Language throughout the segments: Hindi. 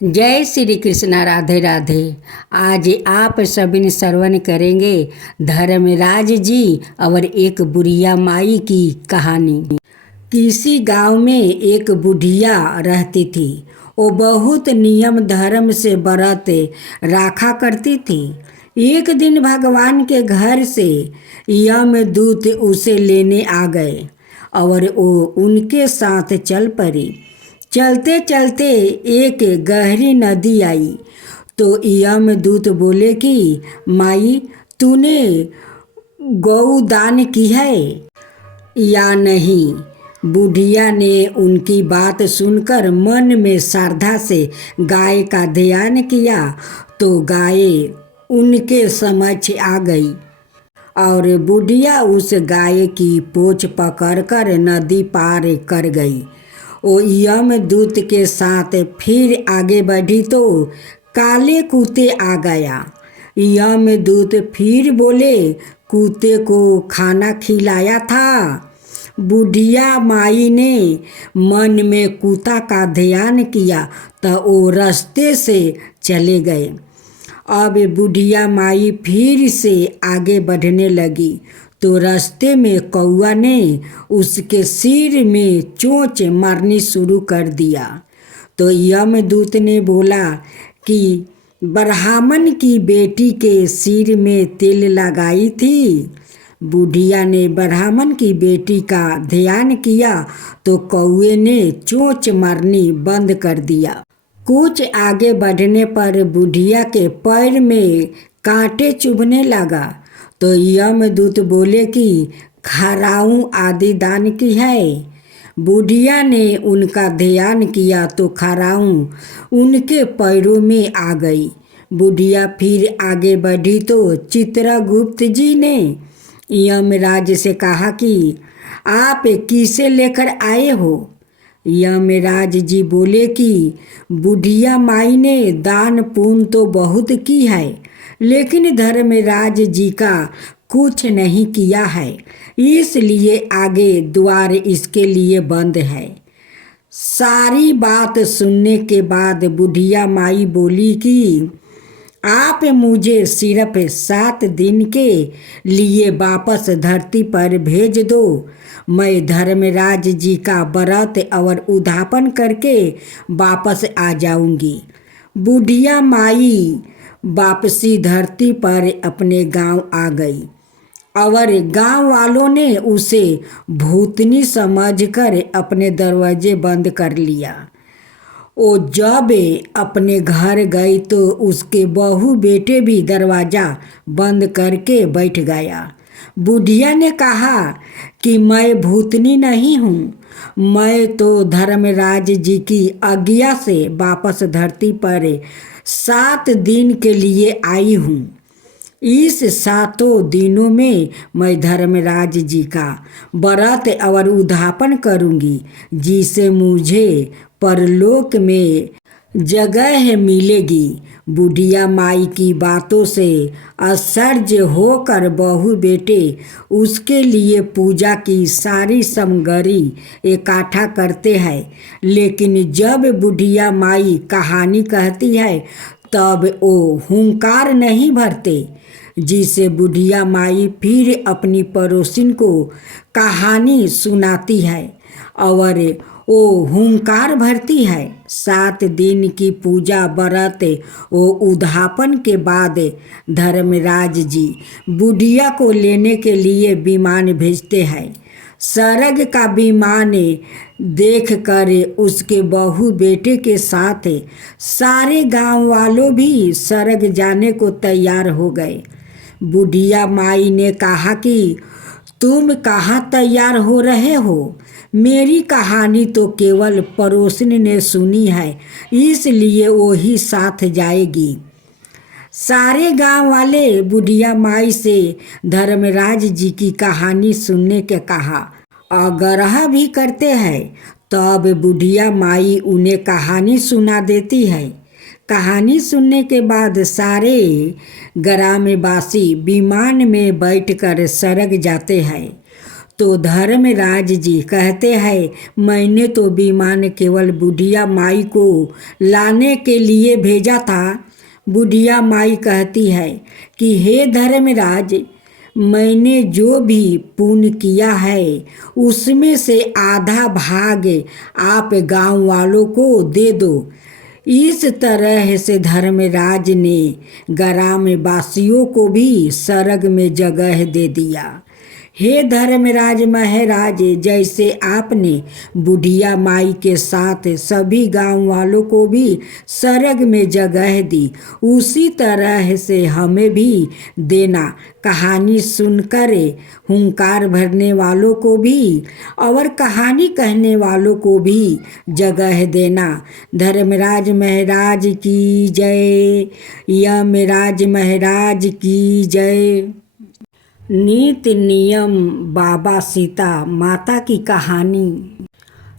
जय श्री कृष्ण। राधे राधे। आज आप सभी श्रवण करेंगे धर्मराज जी और एक बुढ़िया माई की कहानी। किसी गांव में एक बुढ़िया रहती थी। वो बहुत नियम धर्म से व्रत रखा करती थी। एक दिन भगवान के घर से यमदूत उसे लेने आ गए और वो उनके साथ चल पड़ी। चलते चलते एक गहरी नदी आई तो यमदूत बोले कि माई, तूने गौदान की है या नहीं। बुढ़िया ने उनकी बात सुनकर मन में श्रद्धा से गाय का ध्यान किया तो गाय उनके समक्ष आ गई और बुढ़िया उस गाय की पूंछ पकड़कर नदी पार कर गई। वो यमदूत के साथ फिर आगे बढ़ी तो काले कुत्ते आ गया। यमदूत फिर बोले, कुत्ते को खाना खिलाया था। बुढ़िया माई ने मन में कुत्ता का ध्यान किया तो वो रास्ते से चले गए। अब बुढ़िया माई फिर से आगे बढ़ने लगी तो रास्ते में कौआ ने उसके सिर में चोंच मारनी शुरू कर दिया। तो यमदूत ने बोला कि ब्राह्मण की बेटी के सिर में तेल लगाई थी। बुढ़िया ने ब्राह्मण की बेटी का ध्यान किया तो कौए ने चोंच मारनी बंद कर दिया। कुछ आगे बढ़ने पर बुढ़िया के पैर में कांटे चुभने लगा तो यमदूत बोले कि खराऊं आदि दान की है। बुढ़िया ने उनका ध्यान किया तो खराऊं उनके पैरों में आ गई। बुढ़िया फिर आगे बढ़ी तो चित्रगुप्त जी ने यमराज से कहा कि आप किसे लेकर आए हो। यमराज जी बोले कि बुढ़िया माई ने दान पुण्य तो बहुत की है लेकिन धर्मराज जी का कुछ नहीं किया है, इसलिए आगे द्वार इसके लिए बंद है। सारी बात सुनने के बाद बुढ़िया माई बोली कि आप मुझे सिर्फ 7 दिन के लिए वापस धरती पर भेज दो। मैं धर्मराज जी का व्रत और उद्यापन करके वापस आ जाऊंगी। बुढ़िया माई वापसी धरती पर अपने गांव आ गई और गांव वालों ने उसे भूतनी समझकर अपने दरवाजे बंद कर लिया। वो जब अपने घर गई तो उसके बहू बेटे भी दरवाज़ा बंद करके बैठ गया। बुढ़िया ने कहा कि मैं भूतनी नहीं हूँ, मैं तो धर्मराज जी की आज्ञा से वापस धरती पर 7 दिन के लिए आई हूँ। इस 7 दिनों में मैं धर्मराज जी का व्रत और उद्यापन करूँगी जिससे मुझे परलोक में जगह मिलेगी। बुढ़िया माई की बातों से आश्चर्य होकर बहू बेटे उसके लिए पूजा की सारी सामग्री इकट्ठा करते हैं, लेकिन जब बुढ़िया माई कहानी कहती है तब वो हुंकार नहीं भरते। जिसे बुढ़िया माई फिर अपनी पड़ोसिन को कहानी सुनाती है और वो हुंकार भरती है। 7 दिन की पूजा व्रत वो उद्यापन के बाद धर्मराज जी बुढ़िया को लेने के लिए विमान भेजते हैं। सरग का विमान देख कर उसके बहू बेटे के साथ सारे गांव वालों भी सरग जाने को तैयार हो गए। बुढ़िया माई ने कहा कि तुम कहाँ तैयार हो रहे हो? मेरी कहानी तो केवल पड़ोसन ने सुनी है, इसलिए वो ही साथ जाएगी। सारे गांव वाले बुढ़िया माई से धर्मराज जी की कहानी सुनने के कहा। आग्रह भी करते हैं तब बुढ़िया माई उन्हें कहानी सुना देती है। कहानी सुनने के बाद सारे ग्रामवासी विमान में बैठकर सरग जाते हैं तो धर्मराज जी कहते हैं, मैंने तो विमान केवल बुढ़िया माई को लाने के लिए भेजा था। बुढ़िया माई कहती है कि हे धर्मराज, मैंने जो भी पुण्य किया है उसमें से आधा भाग आप गांव वालों को दे दो। इस तरह से धर्मराज ने ग्राम वासियों को भी स्वर्ग में जगह दे दिया। हे धर्मराज महाराज, जैसे आपने बुढ़िया माई के साथ सभी गांव वालों को भी स्वर्ग में जगह दी, उसी तरह से हमें भी देना। कहानी सुनकर हुंकार भरने वालों को भी और कहानी कहने वालों को भी जगह देना। धर्मराज महाराज की जय। यमराज महाराज की जय। नीति नियम बाबा सीता माता की कहानी।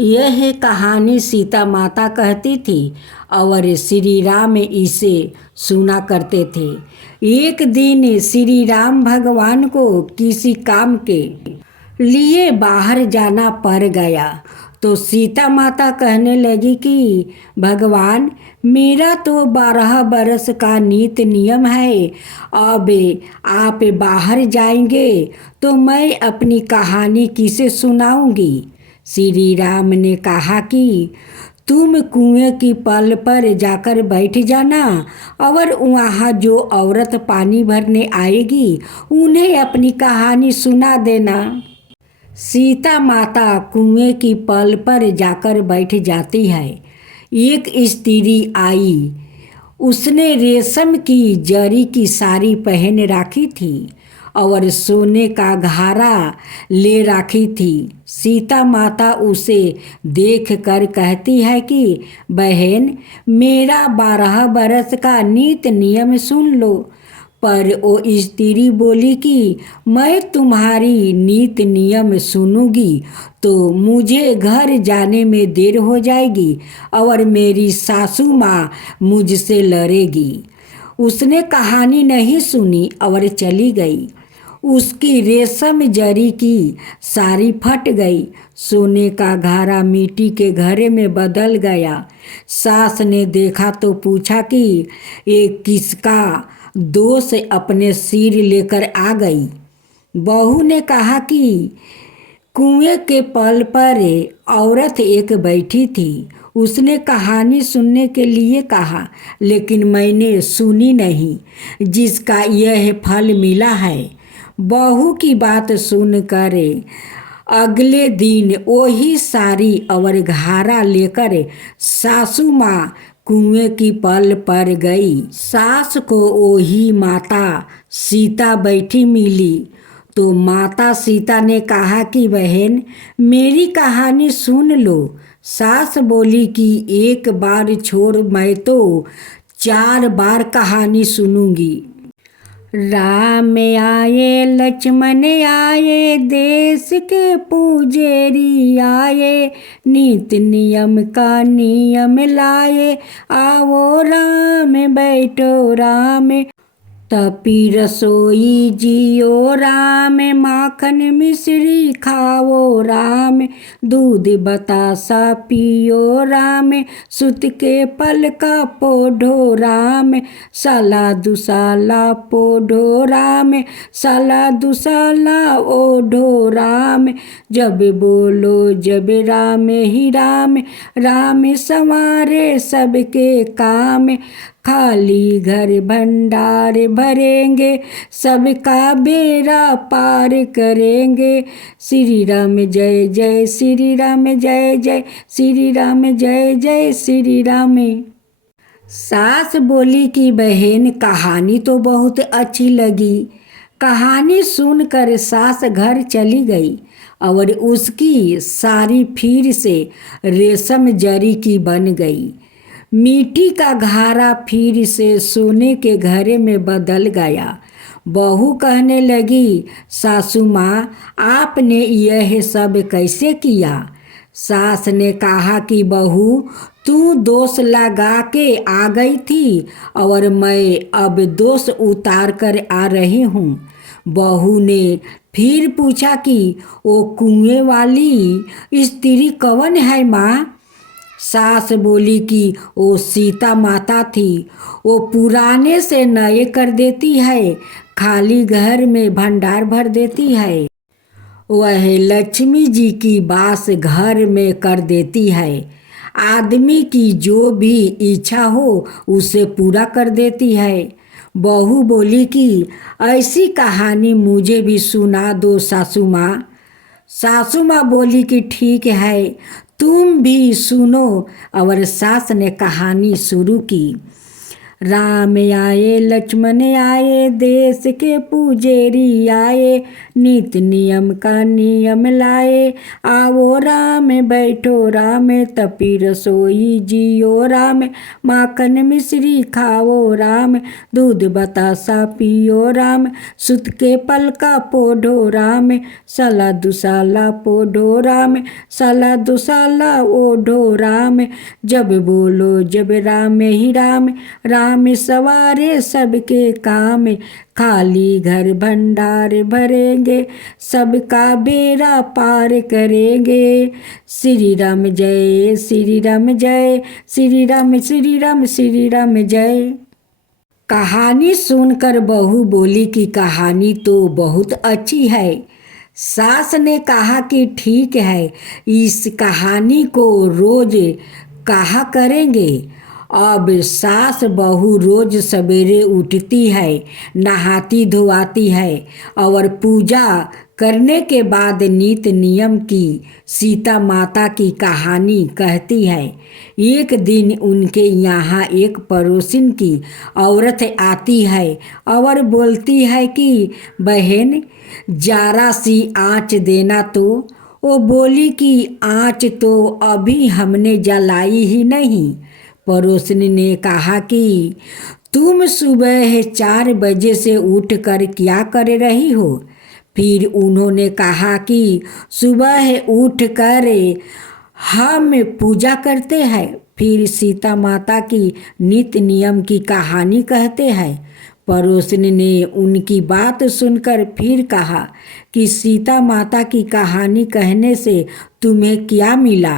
यह कहानी सीता माता कहती थी और श्री राम इसे सुना करते थे। एक दिन श्री राम भगवान को किसी काम के लिए बाहर जाना पड़ गया तो सीता माता कहने लगी कि भगवान, मेरा तो 12 बरस का नीति नियम है। अब आप बाहर जाएंगे तो मैं अपनी कहानी किसे सुनाऊंगी। श्री राम ने कहा कि तुम कुएं की पल पर जाकर बैठ जाना और वहाँ जो औरत पानी भरने आएगी उन्हें अपनी कहानी सुना देना। सीता माता कुएं की पल पर जाकर बैठ जाती है। एक स्त्री आई। उसने रेशम की जरी की साड़ी पहन रखी थी और सोने का घारा ले रखी थी। सीता माता उसे देख कर कहती है कि बहन, मेरा 12 बरस का नीति नियम सुन लो। पर वो स्त्री बोली कि मैं तुम्हारी नीति नियम सुनूंगी तो मुझे घर जाने में देर हो जाएगी और मेरी सासू माँ मुझसे लड़ेगी। उसने कहानी नहीं सुनी और चली गई। उसकी रेशम जरी की साड़ी फट गई। सोने का घारा मिट्टी के घड़े में बदल गया। सास ने देखा तो पूछा कि ये किसका दोष अपने सिर लेकर आ गई। बहू ने कहा कि कुएं के पल पर औरत एक बैठी थी। उसने कहानी सुनने के लिए कहा, लेकिन मैंने सुनी नहीं, जिसका यह फल मिला है। बहू की बात सुनकर अगले दिन वही साड़ी और घारा लेकर सासू माँ कुएं की पल पर गई। सास को वही माता सीता बैठी मिली तो माता सीता ने कहा कि बहन, मेरी कहानी सुन लो। सास बोली कि एक बार छोड़, मैं तो 4 बार कहानी सुनूंगी। राम आए, लक्ष्मण आए, देश के पुजेरी आए, नीति नियम का नियम लाए, आओ राम बैठो राम, तपी रसोई जियो राम, माखन मिश्री खाओ राम, दूध बतासा पियो राम, सुत के पल का पोढ़ो राम, साला दुसाला पोढ़ो राम, साला दुसाला ओढ़ो राम, जब बोलो जब राम ही राम, राम संवारे सबके काम, खाली घर भंडार भरेंगे, सबका बेड़ा पार करेंगे। श्री राम जय जय, श्री राम जय जय, श्री राम जय जय, श्री राम। सास बोली कि बहन, कहानी तो बहुत अच्छी लगी। कहानी सुनकर सास घर चली गई और उसकी साड़ी फिर से रेशम जरी की बन गई। मिट्टी का घारा फिर से सोने के घड़े में बदल गया। बहू कहने लगी, सासू माँ, आपने यह सब कैसे किया। सास ने कहा कि बहू, तू दोष लगा के आ गई थी और मैं अब दोष उतार कर आ रही हूँ। बहू ने फिर पूछा कि वो कुएं वाली स्त्री कौन है माँ। सास बोली कि वो सीता माता थी, वो पुराने से नए कर देती है, खाली घर में भंडार भर देती है। वह लक्ष्मी जी की बास घर में कर देती है, आदमी की जो भी इच्छा हो उसे पूरा कर देती है। बहू बोली कि ऐसी कहानी मुझे भी सुना दो सासू माँ। सासू माँ बोली कि ठीक है, तुम भी सुनो। और सास ने कहानी शुरू की। राम आए लक्ष्मण आए, देश के पुजेरी आए, नीति नियम का नियम लाए। आओ राम बैठो राम, तपी रसोई जियो राम, माखन मिश्री खाओ राम, दूध बतासा पियो राम, सुत के पलका पोढ़ो राम, साला दुसाला पोढ़ो राम, साला दुसाला ओढ़ो राम। जब बोलो जब राम ही राम, राम सवारे सबके काम, खाली घर भंडार भरेंगे, सबका बेड़ा पार करेंगे। श्री राम जय श्री राम जय, श्री राम श्री राम श्री राम जय। कहानी सुनकर बहू बोली कि कहानी तो बहुत अच्छी है। सास ने कहा कि ठीक है, इस कहानी को रोज कहा करेंगे। अब सास बहू रोज सवेरे उठती है, नहाती धोआती है और पूजा करने के बाद नित नियम की सीता माता की कहानी कहती है। एक दिन उनके यहाँ एक पड़ोसिन की औरत आती है और बोलती है कि बहन जरा सी आँच देना। तो वो बोली कि आँच तो अभी हमने जलाई ही नहीं। पड़ोसन ने कहा कि तुम सुबह 4 बजे से उठकर क्या कर रही हो। फिर उन्होंने कहा कि सुबह उठकर हम पूजा करते हैं, फिर सीता माता की नित्य नियम की कहानी कहते हैं। पड़ोसन ने उनकी बात सुनकर फिर कहा कि सीता माता की कहानी कहने से तुम्हें क्या मिला।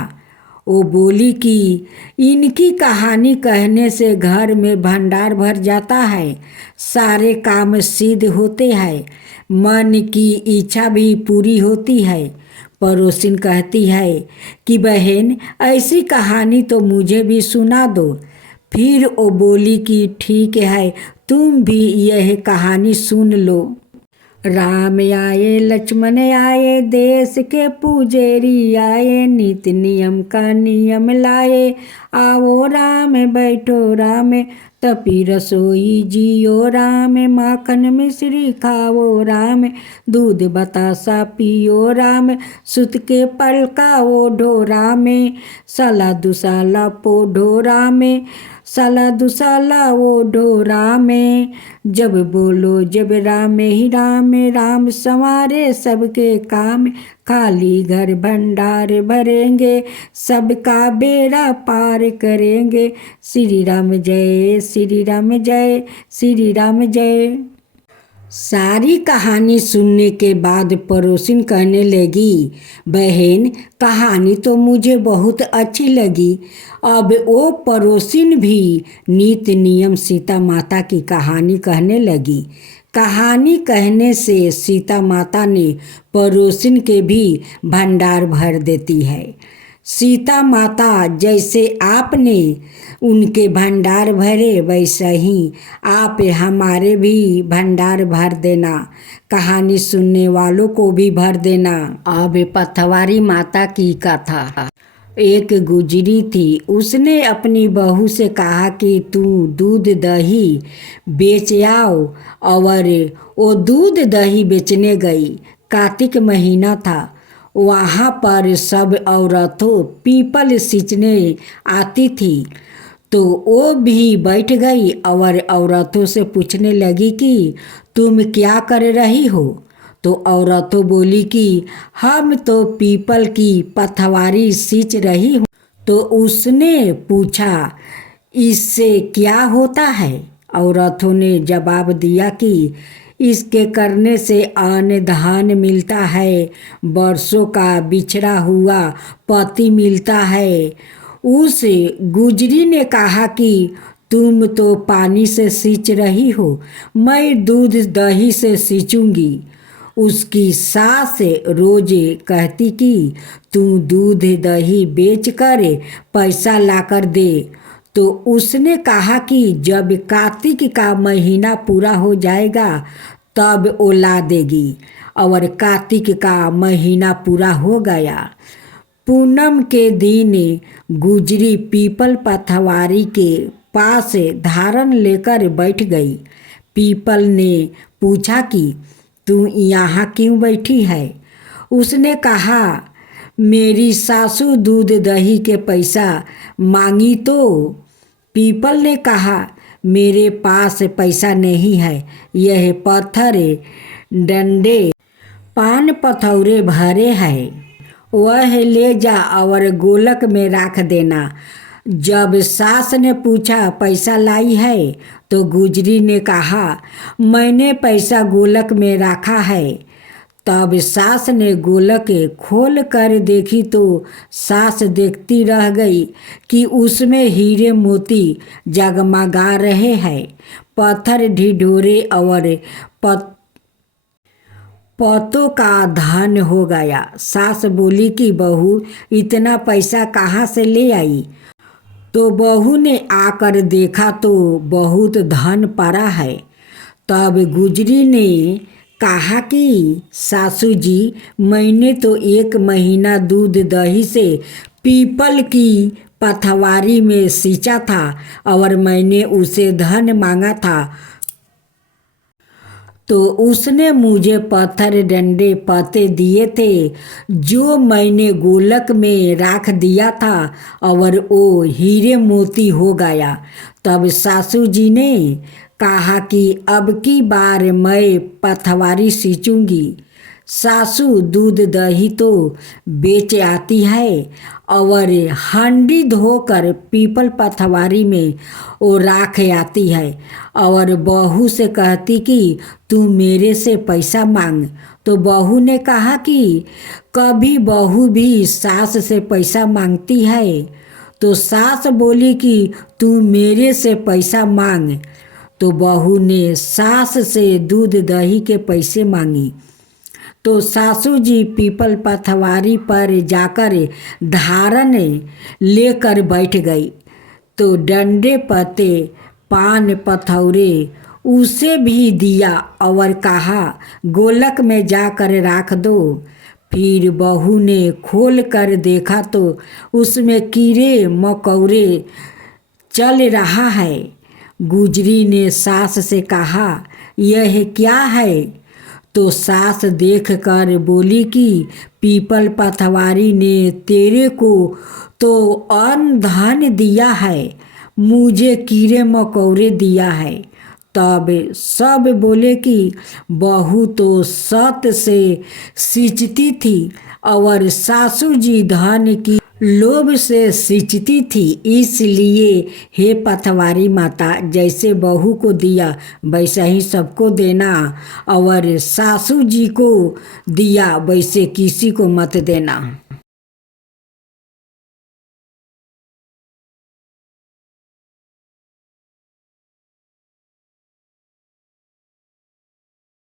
वो बोली कि इनकी कहानी कहने से घर में भंडार भर जाता है, सारे काम सिद्ध होते हैं, मन की इच्छा भी पूरी होती है। पड़ोसिन कहती है कि बहन ऐसी कहानी तो मुझे भी सुना दो। फिर वो बोली कि ठीक है, तुम भी यह कहानी सुन लो। राम आए लक्ष्मण आए, देश के पुजेरी आए, नीति नियम का नियम लाए। आओ राम बैठो राम, तपी रसोई जियो राम, माखन मिश्री खाओ राम, दूध बतासा पियो राम, सुत के पलका ओढ़ो राम, साला दुसाला पोढ़ो राम, साला दुसाला ओढ़ो राम। जब बोलो जब राम ही राम, राम संवारे सबके काम, खाली घर भंडार भरेंगे, सबका बेड़ा पार करेंगे। श्री राम जय श्री राम जय, श्री राम जय। सारी कहानी सुनने के बाद पड़ोसिन कहने लगी, बहन कहानी तो मुझे बहुत अच्छी लगी। अब वो पड़ोसिन भी नीति नियम सीता माता की कहानी कहने लगी। कहानी कहने से सीता माता ने पड़ोसिन के भी भंडार भर देती है। सीता माता जैसे आपने उनके भंडार भरे, वैसे ही आप हमारे भी भंडार भर देना, कहानी सुनने वालों को भी भर देना। अब पथवारी माता की कथा। एक गुजरी थी, उसने अपनी बहू से कहा कि तू दूध दही बेच आओ। और वो दूध दही बेचने गई। कार्तिक महीना था। वहाँ पर सब औरतों पीपल सींचने आती थी, तो वो भी बैठ गई और औरतों से पूछने लगी कि तुम क्या कर रही हो। तो औरतों बोली कि हम तो पीपल की पथवारी सींच रही हूँ। तो उसने पूछा इससे क्या होता है। औरतों ने जवाब दिया कि इसके करने से अन्न धन मिलता है, वर्षों का बिछड़ा हुआ पति मिलता है। उस गुजरी ने कहा कि तुम तो पानी से सींच रही हो, मैं दूध दही से सींचूंगी। उसकी सास रोज कहती कि तू दूध दही बेच कर पैसा लाकर दे। तो उसने कहा कि जब कार्तिक का महीना पूरा हो जाएगा तब वो ला देगी। और कार्तिक का महीना पूरा हो गया। पूनम के दिन गुजरी पीपल पथवारी के पास धारण लेकर बैठ गई। पीपल ने पूछा कि तू यहाँ क्यों बैठी है? उसने कहा, मेरी सासू दूध दही के पैसा मांगी तो। पीपल ने कहा, मेरे पास पैसा नहीं है, यह पत्थर डंडे पान पथौरे भरे हैं, वह ले जा और गोलक में रख देना। जब सास ने पूछा पैसा लाई है तो गुजरी ने कहा, मैंने पैसा गोलक में रखा है। तब सास ने गोलक खोल कर देखी तो सास देखती रह गई कि उसमें हीरे मोती जगमगा रहे हैं, पत्थर ढिढोरे और पतों का धन हो गया। सास बोली कि बहू इतना पैसा कहाँ से ले आई? तो बहू ने आकर देखा तो बहुत धन पड़ा है। तब गुजरी ने कहा कि सासू जी, मैंने तो 1 महीना दूध दही से पीपल की पथवारी में सींचा था और मैंने उसे धन मांगा था तो उसने मुझे पत्थर डंडे पते दिए थे जो मैंने गोलक में रख दिया था और वो हीरे मोती हो गया। तब सासू जी ने कहा कि अब की बार मैं पथवारी सींचूंगी। सासू दूध दही तो बेच आती है और हांडी धोकर पीपल पथवारी में वो राख आती है और बहू से कहती कि तू मेरे से पैसा मांग। तो बहू ने कहा कि कभी बहू भी सास से पैसा मांगती है? तो सास बोली कि तू मेरे से पैसा मांग। तो बहू ने सास से दूध दही के पैसे मांगी। तो सासू जी पीपल पथवारी पर जाकर धारण लेकर बैठ गई। तो डंडे पते पान पथौरे उसे भी दिया और कहा, गोलक में जाकर रख दो। फिर बहू ने खोल कर देखा तो उसमें कीड़े मकोड़े चल रहा है। गुजरी ने सास से कहा, यह क्या है? तो सास देख कर बोली कि पीपल पथवारी ने तेरे को तो अन्न धन दिया है, मुझे कीड़े मकोड़े दिया है। तब सब बोले कि बहू तो सत से सींचती थी और सासू जी धन की लोभ से सींचती थी, इसलिए हे पथवारी माता, जैसे बहू को दिया वैसा ही सबको देना और सासू जी को दिया वैसे किसी को मत देना।